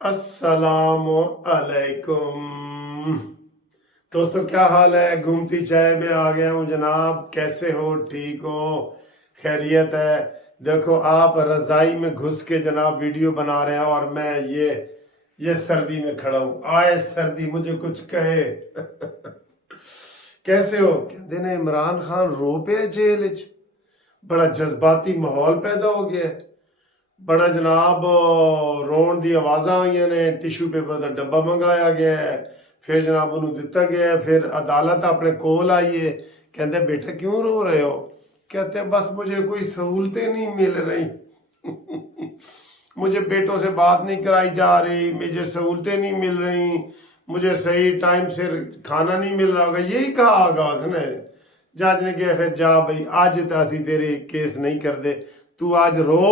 अस्सलाम अलैकुम दोस्तों, क्या हाल है। घूमती चाय में आ गया हूँ जनाब। कैसे हो? ठीक हो? खैरियत है? देखो, आप रजाई में घुस के जनाब वीडियो बना रहे हैं और मैं ये सर्दी में खड़ा हूँ। आए सर्दी मुझे कुछ कहे। कैसे हो? कहते ने इमरान खान रो पे जेल च। बड़ा जज्बाती माहौल पैदा हो गया है। बड़ा जनाब ਰੋਣ ਦੀ ਆਵਾਜ਼ਾਂ ਆਈਆਂ ਨੇ। ਟਿਸ਼ੂ ਪੇਪਰ ਦਾ ਡੱਬਾ ਮੰਗਾਇਆ ਗਿਆ ਹੈ। ਫਿਰ ਜਨਾਬ ਉਹਨੂੰ ਦਿੱਤਾ ਗਿਆ ਹੈ। ਫਿਰ अदालत अपने कोल आई है। कहते बेटा क्यों रो रहे हो? कहते बस मुझे कोई सहूलतें नहीं मिल रही। मुझे बेटों से बात नहीं कराई जा रही, मुझे सहूलतें नहीं मिल रही, मुझे सही टाइम से खाना नहीं मिल रहा होगा। यही कहा होगा उसने। जज ने कहा फिर जा भाई, आज तो असी तेरे केस नहीं करते, तू आज रो,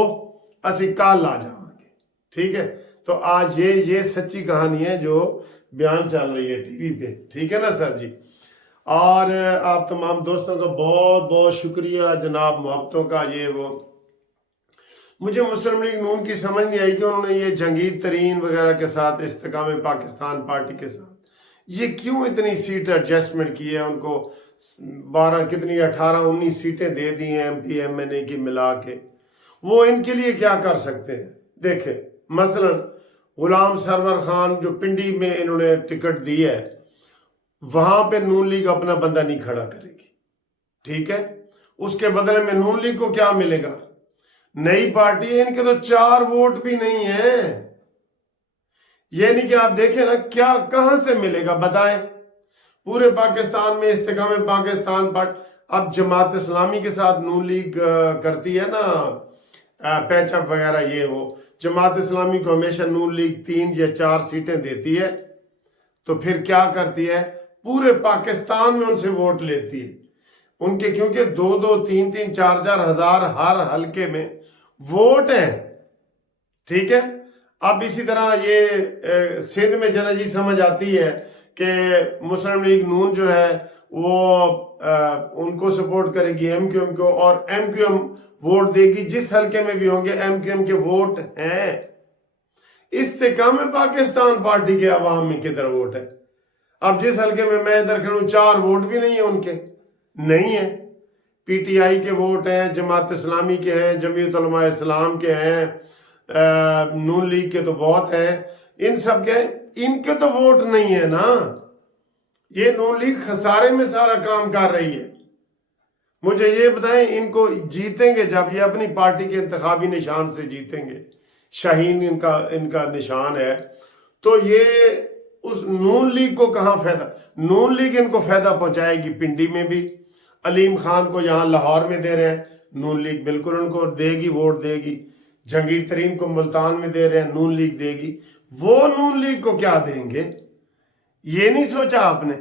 असी कल आ जाएंगे। ठीक है? तो आज ये सच्ची कहानी है जो बयान चल रही है टीवी पे। ठीक है ना सर जी? और आप तमाम दोस्तों का बहुत बहुत शुक्रिया जनाब, मोहब्बतों का। ये वो मुझे मुस्लिम लीग नून की समझ नहीं आई कि उन्होंने ये जहांगीर तरीन वगैरह के साथ, इस्तेकाम पाकिस्तान पार्टी के साथ ये क्यों इतनी सीट एडजस्टमेंट की है। उनको 12 कितनी 18-19 सीटें दे दी हैं MP MNA की मिला के। वो इनके लिए क्या कर सकते हैं? देखे मसलन गुलाम सरवर खान जो पिंडी में इन्होंने टिकट दी है, वहां पे नून लीग अपना बंदा नहीं खड़ा करेगी। ठीक है? उसके बदले में नून लीग को क्या मिलेगा? नई पार्टी है, इनके तो 4 वोट भी नहीं है। ये नहीं कि आप देखें ना, क्या कहां से मिलेगा बताएं। पूरे पाकिस्तान में इस्तेकाम पाकिस्तान पार्टी, अब जमात इस्लामी के साथ नून लीग करती है ना पैचअप वगैरह, ये वो जमात इस्लामी को हमेशा नून लीग 3 या 4 सीटें देती है। तो फिर क्या करती है? पूरे पाकिस्तान में उनसे वोट लेती है उनके, क्योंकि 2-2, 3-3, 4-4 हजार हर हलके में वोट हैं। ठीक है? अब इसी तरह ये सिंध में जना जी समझ आती है कि मुस्लिम लीग नून जो है वो उनको सपोर्ट करेगी MQM को, और MQM वोट देगी जिस हलके में भी होंगे। MQM के वोट हैं। इस्तेकाम पाकिस्तान पार्टी के अवाम में किधर वोट है? अब जिस हलके में मैं इधर खड़ा हूं 4 वोट भी नहीं है उनके, नहीं है। PTI के वोट हैं, जमात इस्लामी के हैं, जमीयत उलमा इस्लाम के हैं, नून लीग के तो बहुत हैं, इन सब के, इनके तो वोट नहीं है ना। ये नून लीग खसारे में सारा काम कर रही है। मुझे ये बताएं, इनको जीतेंगे जब ये अपनी पार्टी के इंतखाबी निशान से जीतेंगे, शाहीन इनका निशान है, तो ये उस नून लीग को कहां फायदा? नून लीग इनको फायदा पहुंचाएगी पिंडी में भी। अलीम खान को यहां लाहौर में दे रहे हैं, नून लीग बिल्कुल उनको देगी, वोट देगी। जहांगीर तरीन को मुल्तान में दे रहे हैं, नून लीग देगी। वो नून लीग को क्या देंगे? ये नहीं सोचा आपने?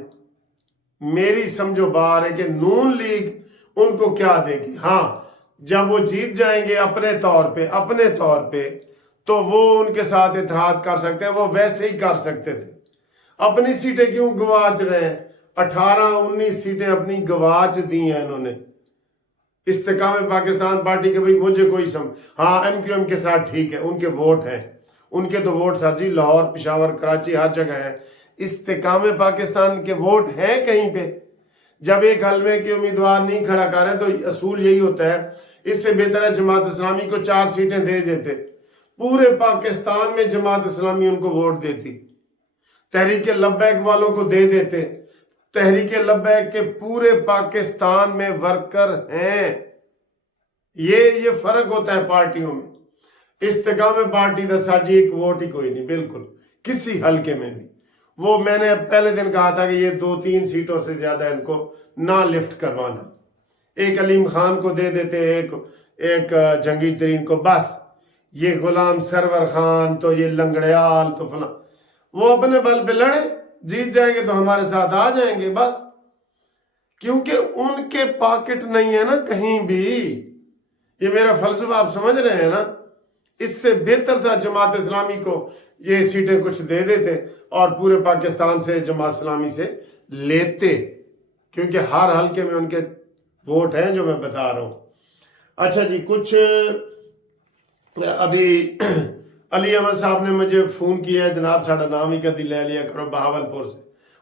मेरी समझो बार है कि नून लीग उनको क्या देगी। हाँ, जब वो जीत जाएंगे अपने तौर पे तो वो उनके साथ इत्तेहाद कर सकते हैं। वो वैसे ही कर सकते थे। अपनी सीटें क्यों गवाच रहे हैं? 18-19 सीटें अपनी गवाच दी हैं इन्होंने। इस्तेकाम पाकिस्तान पार्टी के भाई मुझे कोई हाँ MQM के साथ ठीक है, उनके वोट हैं, उनके तो वोट सर जी लाहौर, पिशावर, कराची हर जगह है। इस्तेकाम पाकिस्तान के वोट हैं कहीं पे? जब एक हलमे के उम्मीदवार नहीं खड़ा कर रहे तो असूल यही होता है, इससे बेहतर है जमात इस्लामी को 4 सीटें दे देते। पूरे पाकिस्तान में जमात इस्लामी उनको वोट देती। तहरीक लब्बैक वालों को दे देते। तहरीक लब्बैक के पूरे पाकिस्तान में वर्कर हैं। ये फर्क होता है पार्टियों में। इस्तेकाम पार्टी का सर जी एक वोट ही कोई नहीं, बिल्कुल किसी हलके में भी। वो मैंने पहले दिन कहा था कि ये 2-3 सीटों से ज्यादा इनको ना लिफ्ट करवाना। एक अलीम खान को दे देते, एक जहांगीर तरीन को, बस। ये गुलाम सरवर खान तो ये लंगड़याल तो फला, वो अपने बल पे लड़े, जीत जाएंगे तो हमारे साथ आ जाएंगे बस। क्योंकि उनके पॉकेट नहीं है ना कहीं भी। ये मेरा फलसफा आप समझ रहे हैं ना? इससे बेहतर था जमात इस्लामी को ये सीटें कुछ दे देते और पूरे पाकिस्तान से जमात इस्लामी से लेते, क्योंकि हर हलके में उनके वोट हैं जो मैं बता रहा हूं। अच्छा जी, कुछ अभी अली अहमद साहब ने मुझे फ़ोन किया है, जनाब साड़ा नाम ही कदी ले लिया करो बहावलपुर से,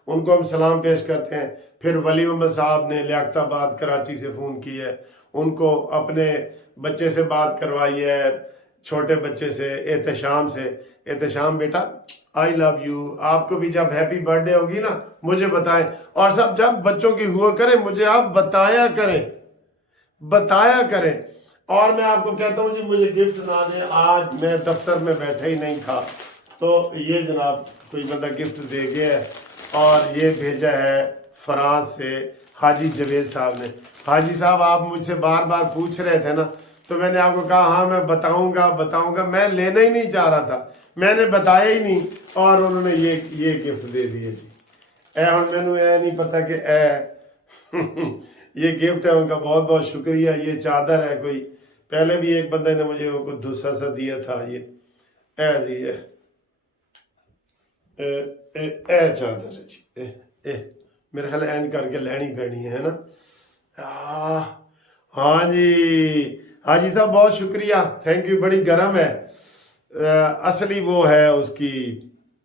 उनको हम सलाम पेश करते हैं। फिर वली अहमद साहब ने लियाकताबाद कराची से फ़ोन किया है, उनको अपने बच्चे से बात करवाई है, छोटे बच्चे से, एहतशाम से। एहतशाम बेटा आई लव यू, आपको भी जब हैप्पी बर्थडे होगी ना मुझे बताएं, और सब जब बच्चों की हुआ करें मुझे आप बताया करें। और मैं आपको कहता हूँ जी मुझे गिफ्ट ना दें, आज मैं दफ्तर में बैठा ही नहीं था, तो ये जनाब कोई बंदा गिफ्ट दे गया है, और ये भेजा है फ्रांस से हाजी जवेद साहब ने। हाजी साहब आप मुझसे बार बार पूछ रहे थे ना, तो मैंने आपको कहा हाँ मैं बताऊंगा, मैं लेना ही नहीं चाह रहा था, मैंने बताया ही नहीं, और उन्होंने ये गिफ्ट दे दिए जी। हम मैनू नहीं पता कि ये गिफ्ट है उनका, बहुत बहुत शुक्रिया। ये चादर है, कोई पहले भी एक बंदे ने मुझे वो कुछ दूसरा सा दिया था, ये जी चादर है जी, मेरे ख्याल एंज करके लेनी पैनी है ना। हाँ जी हाजी साहब बहुत शुक्रिया, थैंक यू। बड़ी गर्म है, असली वो है उसकी,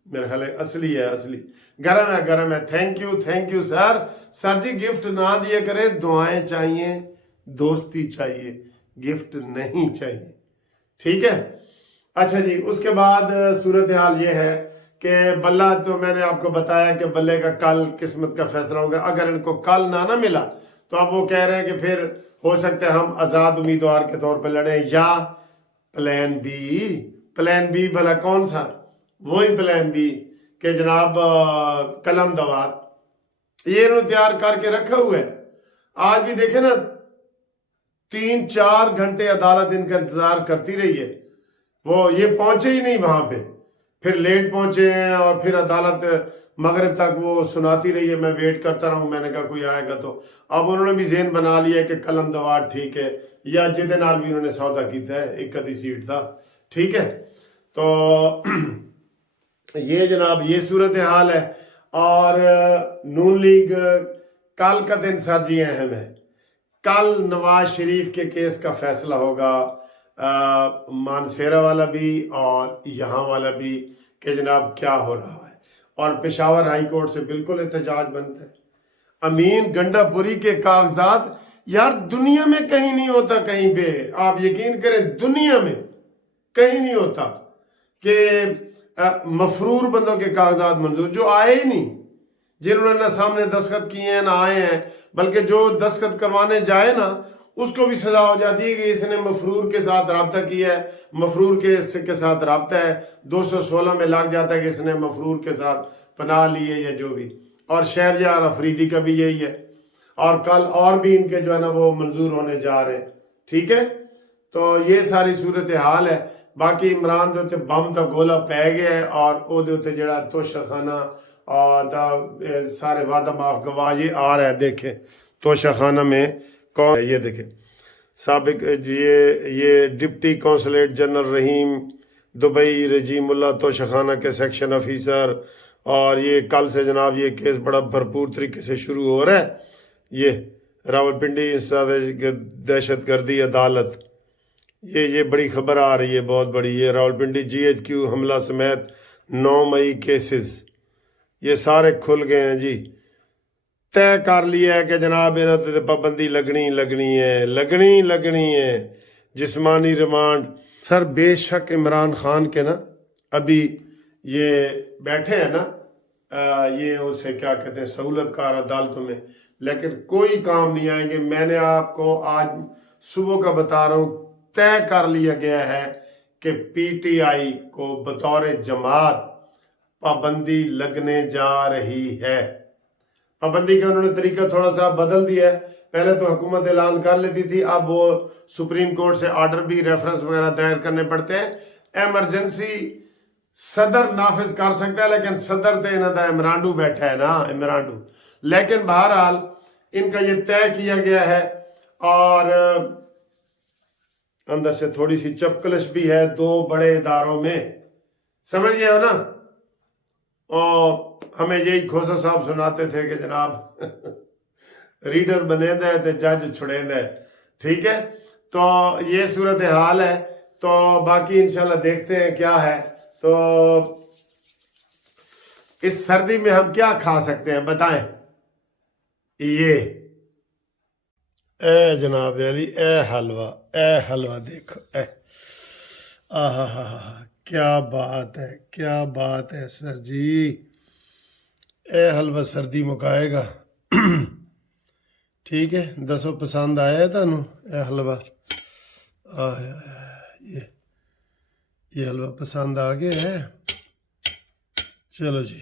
मेरे ख्याल असली है, असली गरम है। Thank you sir ji gift ना दिए करें, दुआएं चाहिए, दोस्ती चाहिए, गिफ्ट नहीं चाहिए, ठीक है। अच्छा जी, उसके बाद सूरत हाल ये है कि बल्ला, तो मैंने आपको बताया कि बल्ले का कल किस्मत का फैसला होगा। अगर इनको कल ना मिला तो अब वो कह रहे हैं कि फिर हो सकता है हम आज़ाद उम्मीदवार के तौर पर लड़ें, या प्लान बी भला कौन सा? वही प्लान बी कि जनाब कलम दवात, ये इन्होंने तैयार करके रखा हुआ है। आज भी देखे ना 3-4 घंटे अदालत इनका इंतजार करती रही है, वो ये पहुंचे ही नहीं वहां पे, फिर लेट पहुंचे हैं, और फिर अदालत मगरिब तक वो सुनाती रही है, मैं वेट करता रहा हूं, मैंने कहा कोई आएगा तो। अब उन्होंने भी ज़हन बना लिया कि कलम दवात ठीक है, या जिदे नाल भी उन्होंने सौदा किया है, एक कदी सीट था, ठीक है। तो ये जनाब ये सूरत हाल है। और नून लीग कल का दिन सर जी अहम है, कल नवाज शरीफ के केस का फैसला होगा, मानसेरा वाला भी और यहाँ वाला भी, कि जनाब क्या हो रहा है। और पेशावर हाई कोर्ट से बिल्कुल एहतजाज बनता है। अमीन गंडापुरी के कागजात, यार दुनिया में कहीं नहीं होता, कहीं पे आप यकीन करें दुनिया में कहीं नहीं होता कि मफरूर बंदों के कागजात मंजूर, जो आए ही नहीं, जिन्होंने ना सामने दस्तखत किए हैं ना आए हैं, बल्कि जो दस्तखत करवाने जाए ना उसको भी सजा हो जाती है कि इसने मफरूर के साथ रब्ता किया है, मफरूर के साथ रब्ता है, 216 में लग जाता है कि इसने मफरूर के साथ पनाह ली है या जो भी। और शहरयार अफरीदी का भी यही है, और कल और भी इनके जो है ना वो मंजूर होने जा रहे हैं, ठीक है। तो ये सारी सूरत हाल है। बाकी इमरान के उत्ते बम का गोला पै गया है, और ਉਹਦੇ ਉੱਤੇ ਜਿਹੜਾ तोशाखाना और सारे वादा माफ गवाह ये आ रहा है, देखे तोशाखाना में कौन है, ये देखे साबिक ये डिप्टी कौंसलेट जनरल रहीम दुबई रजीमुल्ला तोशाखाना के सेक्शन ऑफिसर। और ये कल से जनाब ये केस बड़ा भरपूर तरीके से शुरू हो रहा है। ये रावलपिंडी दहशत गर्दी अदालत, ये बड़ी खबर आ रही है, बहुत बड़ी। ये रावलपिंडी GHQ हमला समेत 9 मई केसेस ये सारे खुल गए हैं जी। तय कर लिया है कि जनाब इन्हों ते पाबंदी लगनी है। जिस्मानी रिमांड सर, बेशक इमरान खान के ना अभी ये बैठे हैं ना, ये उसे क्या कहते हैं सहूलतकार अदालतों में, लेकिन कोई काम नहीं आएंगे। मैंने आपको आज सुबह का बता रहा हूँ, तय कर लिया गया है कि PTI को बतौर जमात पाबंदी लगने जा रही है। पाबंदी का उन्होंने तरीका थोड़ा सा बदल दिया है, पहले तो हुकूमत ऐलान कर लेती थी, अब वो सुप्रीम कोर्ट से ऑर्डर भी रेफरेंस वगैरह दायर करने पड़ते हैं। एमरजेंसी सदर नाफिज कर सकता है, लेकिन सदर तो इन्हों का इमरांडू बैठा है ना, इमरांडू। लेकिन बहरहाल इनका ये तय किया गया है, और अंदर से थोड़ी सी चपकलश भी है 2 बड़े इदारों में, समझ गए हो ना। और हमें यही खोसा साहब सुनाते थे कि जनाब रीडर बने दे तो जज छुड़े दे, ठीक है। तो ये सूरत हाल है। تو باقی انشاءاللہ دیکھتے ہیں کیا ہے. تو اس سردی میں ہم کیا کھا سکتے ہیں بتائیں. یہ اے جناب علی، اے حلوہ دیکھو، کیا بات ہے، کیا بات ہے سر جی. اے حلوہ سردی مکائے گا. ٹھیک ہے، دسو پسند آیا ہے تانوں اے حلوہ. یہ حلوہ پسند آ گیا ہے. چلو جی.